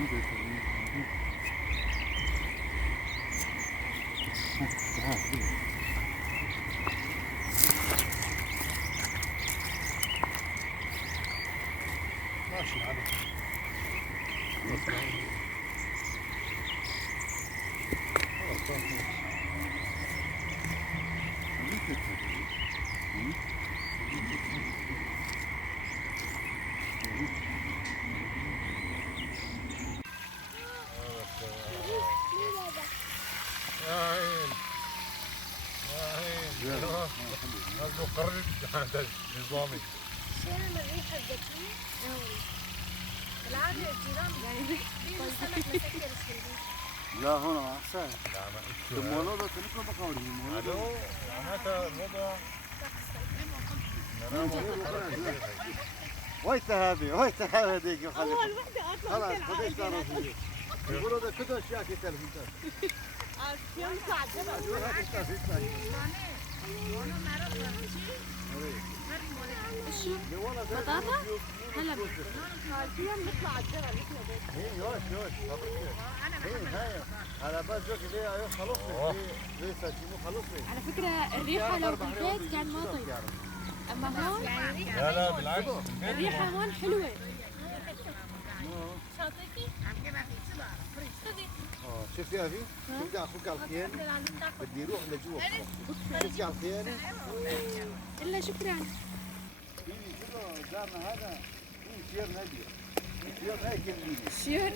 ماشي على المقرر هذا نظامي. شامم الريحة الزيتونة؟ بالعادة الجيران يعني بيجوا السمك مسكر الشربيش. لا هنا أحسن. لا ما المولود تلقى بقولي هذا معناتها الوضع ويت هذيك أول وحدة أطلع خلاص بديش تعرف يقولوا ده كده أشياء كتير يوم ساعة بطاطا؟ هلا يوم نطلع على الجبل نحن بيت. هي يوش على بال جوك ليه خلصني ليه ساتينو خلصني. على فكرة الريحة لو بالبيت كان ما طيب، أما هون لا لا بالعكس الريحة هون حلوة. شوفي أبي شوفي أخوك على الخيانة بدي يروح لجوا شوفي على الخيانة إلا شكرا. كله جارنا هذا شير نبي شير هاي كلمة شير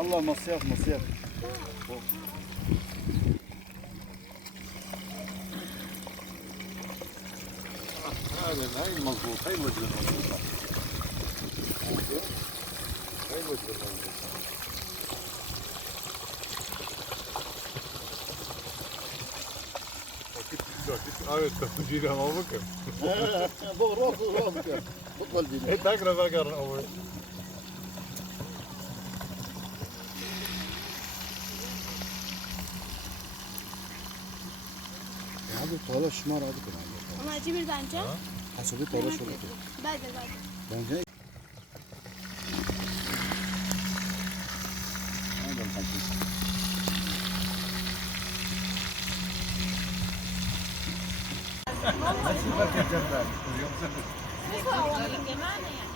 الله مصيف هاي المضبوط هاي الوجه المضبوط هاي الوجه المضبوط تجينا ما بكر روح بطل بيني انت اقرا بقر اول هذا طاولة شمار هذا كمان ما أجيب البانجا؟ حسبي طاولة شو بعد بانجا هذا الحكي شو هو كمان يعني